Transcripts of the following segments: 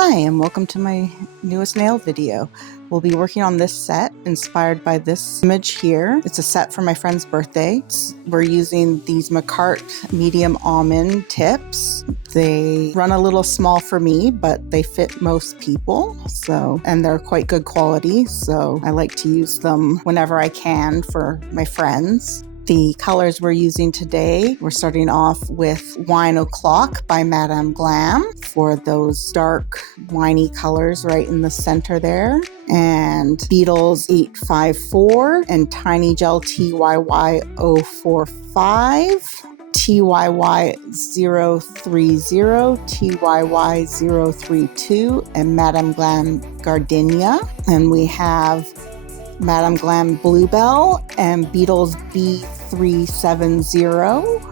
Hi, and welcome to my newest nail video. We'll be working on this set inspired by this image here. It's a set for my friend's birthday. We're using these McCart medium almond tips. They run a little small for me, but they fit most people. And they're quite good quality, so I like to use them whenever I can for my friends. The colors we're using today, we're starting off with Wine O'Clock by Madame Glam for those dark winey colors right in the center there. And Beetles 854 and Tiny Gel TYY 045. TYY 030, TYY 032, and Madame Glam Gardenia. And we have Madame Glam Bluebell and Beetles B370.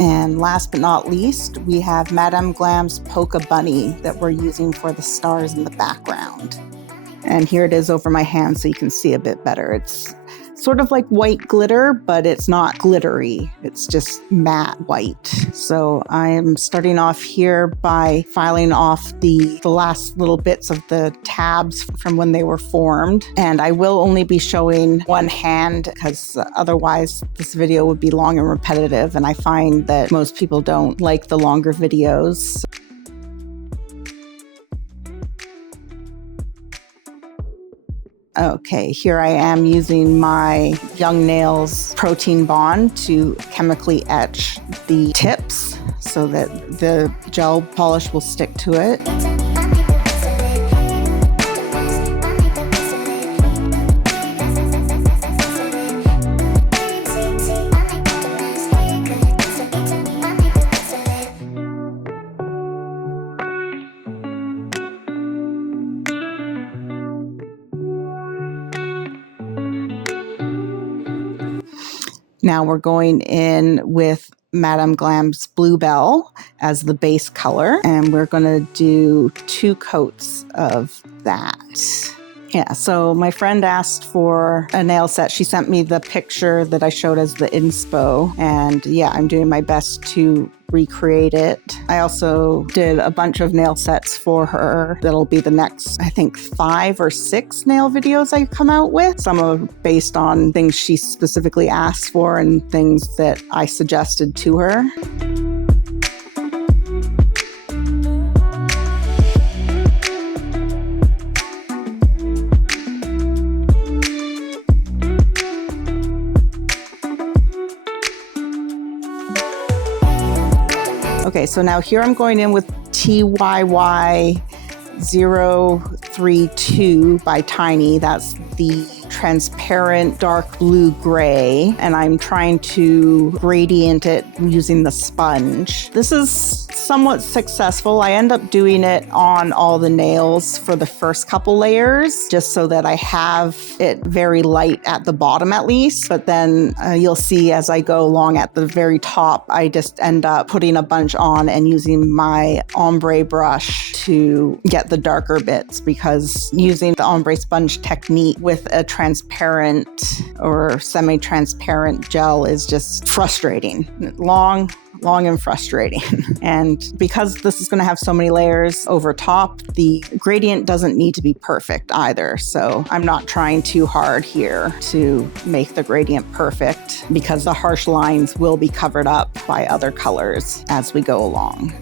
And last but not least, we have Madame Glam's Polka Bunny that we're using for the stars in the background. And here it is over my hand so you can see a bit better. It's sort of like white glitter, but it's not glittery. It's just matte white. So I'm starting off here by filing off the last little bits of the tabs from when they were formed. And I will only be showing one hand because otherwise this video would be long and repetitive. And I find that most people don't like the longer videos. Okay, here I am using my Young Nails protein bond to chemically etch the tips so that the gel polish will stick to it. Now we're going in with Madame Glam's Bluebell as the base color, and we're going to do 2 coats of that. Yeah, so my friend asked for a nail set. She sent me the picture that I showed as the inspo, and yeah, I'm doing my best to recreate it. I also did a bunch of nail sets for her. That'll be the next, I think, 5 or 6 nail videos I come out with. Some are based on things she specifically asked for and things that I suggested to her. Okay, so now here I'm going in with TYY 032 by Tiny. That's the transparent dark blue gray, and I'm trying to gradient it using the sponge. This is somewhat successful. I end up doing it on all the nails for the first couple layers, just so that I have it very light at the bottom at least. But then you'll see as I go along at the very top, I just end up putting a bunch on and using my ombre brush to get the darker bits, because using the ombre sponge technique with a transparent or semi-transparent gel is just frustrating. Long and frustrating. And because this is going to have so many layers over top, the gradient doesn't need to be perfect either. So I'm not trying too hard here to make the gradient perfect, because the harsh lines will be covered up by other colors as we go along.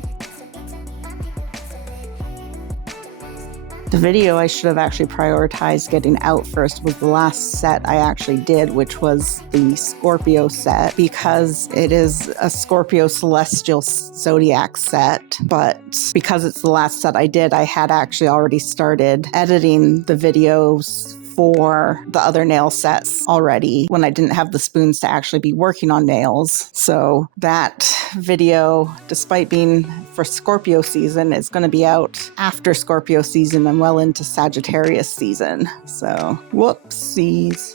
The video I should have actually prioritized getting out first was the last set I actually did, which was the Scorpio set, because it is a Scorpio celestial zodiac set. But because it's the last set I did, I had actually already started editing the videos for the other nail sets already when I didn't have the spoons to actually be working on nails. So that video, despite being for Scorpio season, is going to be out after Scorpio season and well into Sagittarius season. So whoopsies.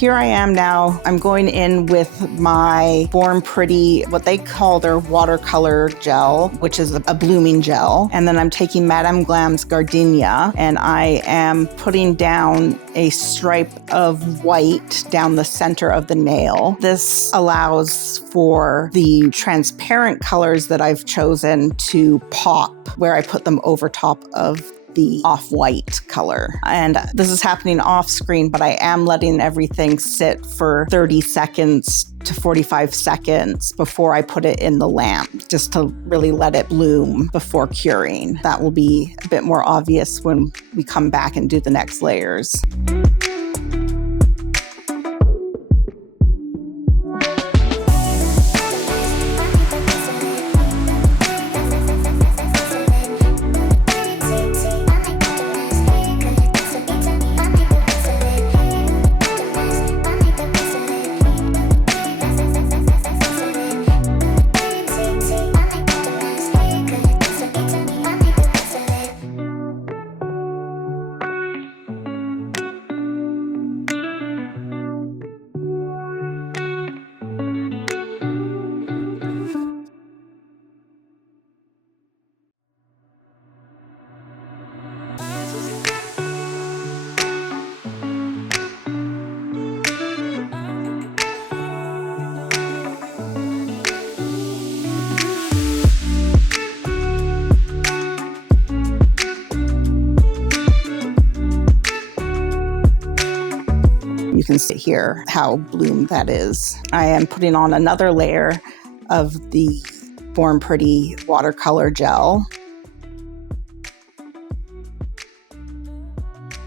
here I am now. I'm going in with my Born Pretty, what they call their watercolor gel, which is a blooming gel. And then I'm taking Madame Glam's Gardenia, and I am putting down a stripe of white down the center of the nail. This allows for the transparent colors that I've chosen to pop where I put them over top of the off-white color. And this is happening off screen, but I am letting everything sit for 30 seconds to 45 seconds before I put it in the lamp, just to really let it bloom before curing. That will be a bit more obvious when we come back and do the next layers. You can see here how bloomed that is. I am putting on another layer of the Born Pretty watercolor gel.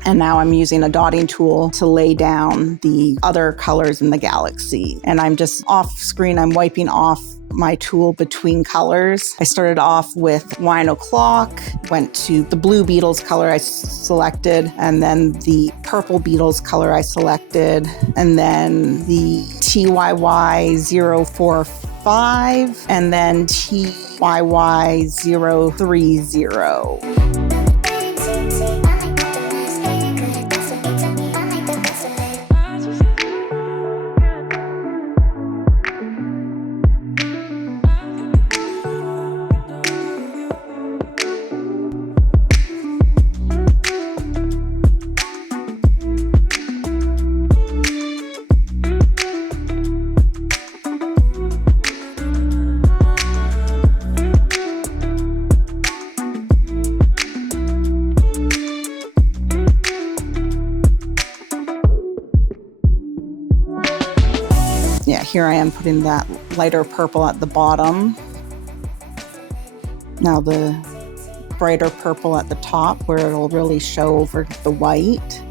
And now I'm using a dotting tool to lay down the other colors in the galaxy. And I'm just off screen, I'm wiping off my tool between colors. I started off with Wine O'Clock, went to the blue Beetles color I selected, and then the purple Beetles color I selected, and then the TYY 045, and then TYY 030. Yeah, here I am putting that lighter purple at the bottom. Now the brighter purple at the top where it'll really show over the white,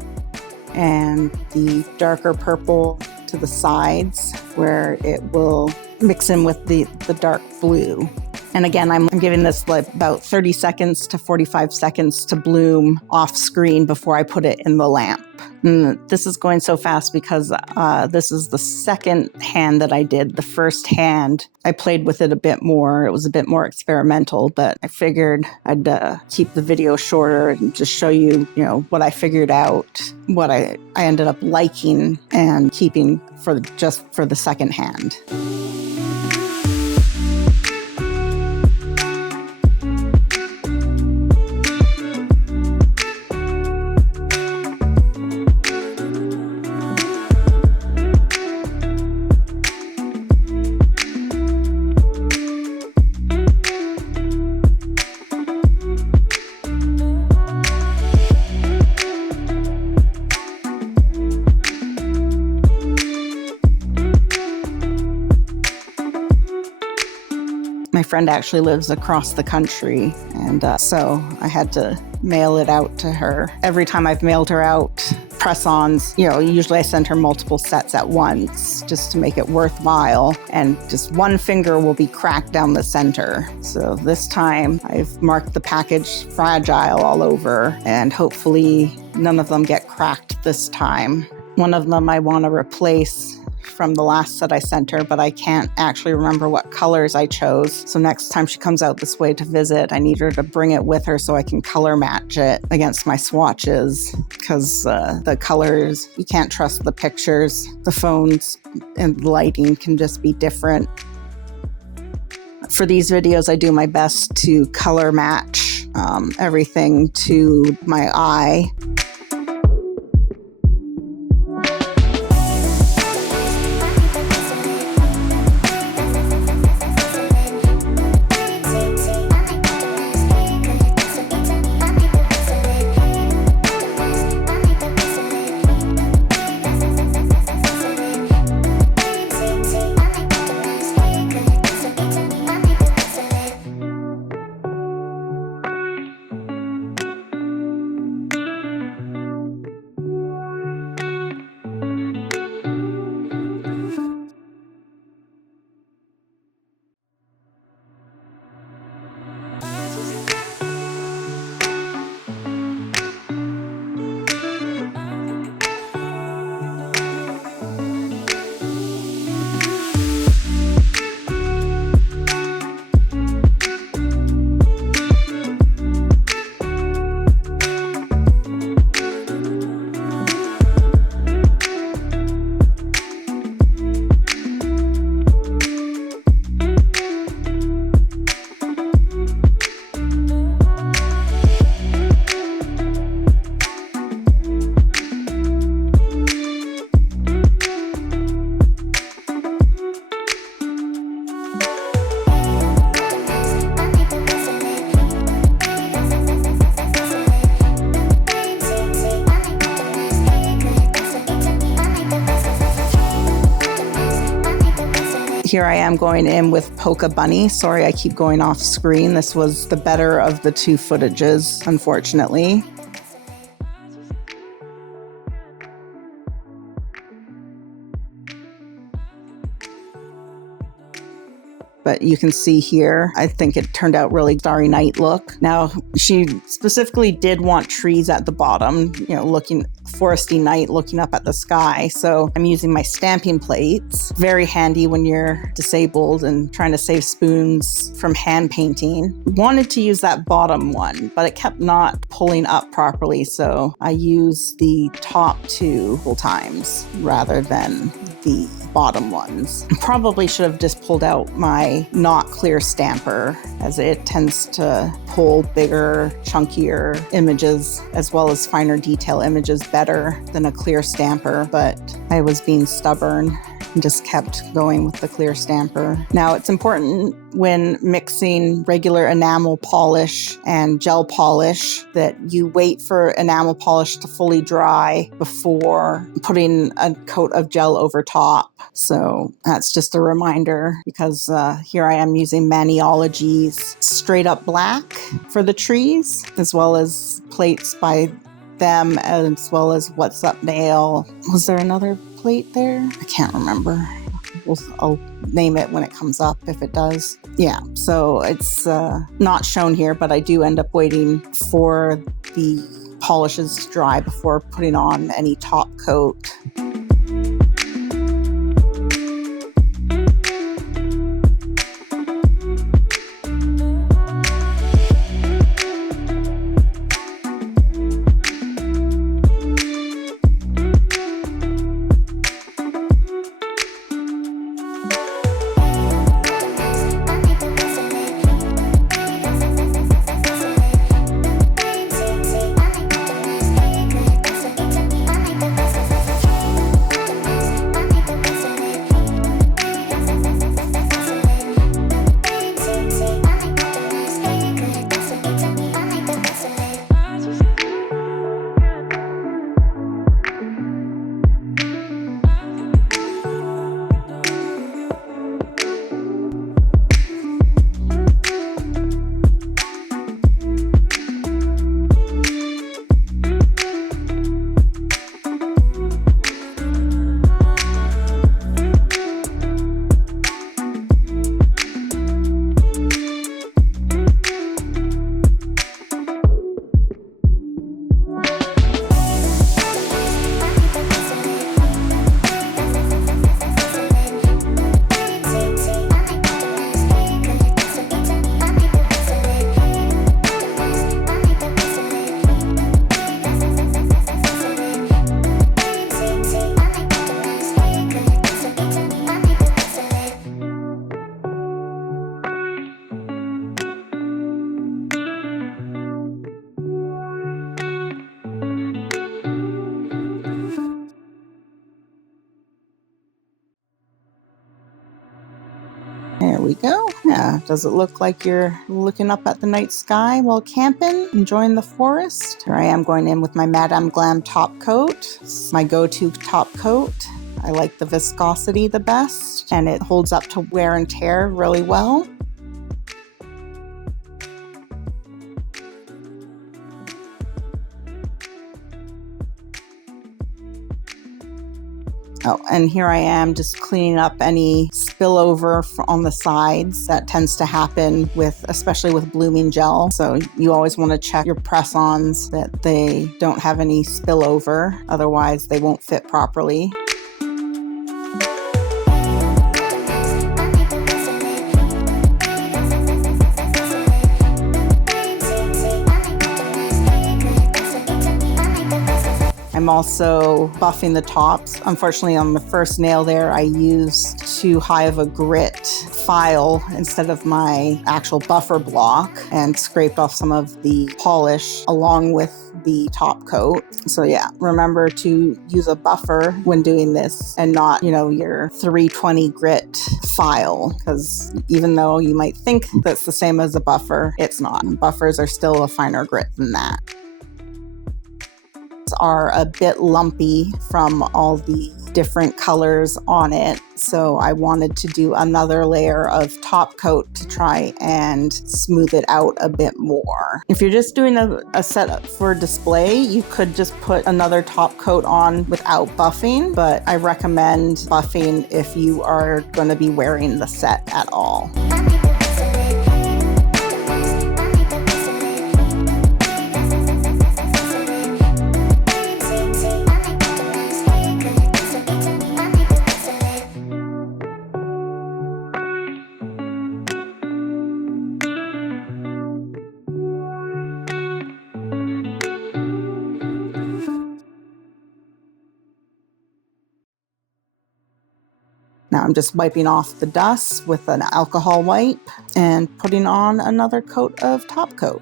and the darker purple to the sides where it will mix in with the dark blue. And again, I'm giving this like about 30 seconds to 45 seconds to bloom off screen before I put it in the lamp. And this is going so fast because this is the second hand that I did. The first hand, I played with it a bit more. It was a bit more experimental, but I figured I'd keep the video shorter and just show you, what I figured out, what I ended up liking and keeping for the second hand. My friend actually lives across the country, and so I had to mail it out to her. Every time I've mailed her out press-ons, usually I send her multiple sets at once just to make it worthwhile, and just one finger will be cracked down the center. So this time I've marked the package fragile all over, and hopefully none of them get cracked this time. One of them I want to replace from the last set I sent her, but I can't actually remember what colors I chose. So next time she comes out this way to visit, I need her to bring it with her so I can color match it against my swatches, because the colors, you can't trust the pictures. The phones and lighting can just be different. For these videos, I do my best to color match everything to my eye. Here I am going in with Polka Bunny. Sorry, I keep going off screen. This was the better of the two footages, unfortunately. But you can see here, I think it turned out really Starry Night look. Now, she specifically did want trees at the bottom, you know, looking foresty night, looking up at the sky. So I'm using my stamping plates. Very handy when you're disabled and trying to save spoons from hand painting. Wanted to use that bottom one, but it kept not pulling up properly. So I used the top two full times rather than the bottom ones. Probably should have just pulled out my not clear stamper, as it tends to pull bigger, chunkier images as well as finer detail images better than a clear stamper, but I was being stubborn and just kept going with the clear stamper. Now, it's important when mixing regular enamel polish and gel polish that you wait for enamel polish to fully dry before putting a coat of gel over top. So that's just a reminder, because here I am using Maniology's Straight Up Black for the trees, as well as plates by them, as well as What's Up Nail. Was there another plate there? I can't remember. I'll name it when it comes up, if it does. Yeah, so it's not shown here, but I do end up waiting for the polishes to dry before putting on any top coat. There we go. Yeah, does it look like you're looking up at the night sky while camping, enjoying the forest? Here I am going in with my Madame Glam top coat. It's my go-to top coat. I like the viscosity the best, and it holds up to wear and tear really well. Oh, and here I am just cleaning up any spillover on the sides. That tends to happen especially with blooming gel. So you always want to check your press-ons that they don't have any spillover. Otherwise, they won't fit properly. I'm also buffing the tops. Unfortunately, on the first nail there, I used too high of a grit file instead of my actual buffer block and scraped off some of the polish along with the top coat. So yeah, remember to use a buffer when doing this and not, your 320 grit file, because even though you might think that's the same as a buffer, it's not. Buffers are still a finer grit than that. Are a bit lumpy from all the different colors on it, so I wanted to do another layer of top coat to try and smooth it out a bit more. If you're just doing a setup for display, you could just put another top coat on without buffing, but I recommend buffing if you are going to be wearing the set at all. Now I'm just wiping off the dust with an alcohol wipe and putting on another coat of top coat.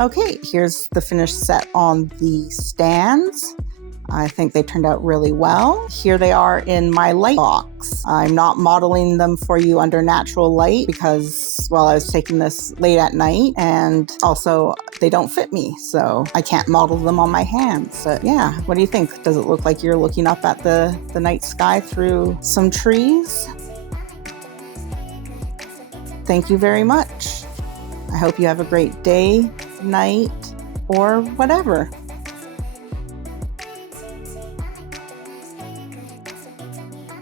Okay, here's the finished set on the stands. I think they turned out really well. Here they are in my light box. I'm not modeling them for you under natural light because, I was taking this late at night, and also they don't fit me, so I can't model them on my hands. But yeah, what do you think? Does it look like you're looking up at the night sky through some trees? Thank you very much. I hope you have a great day, night, or whatever.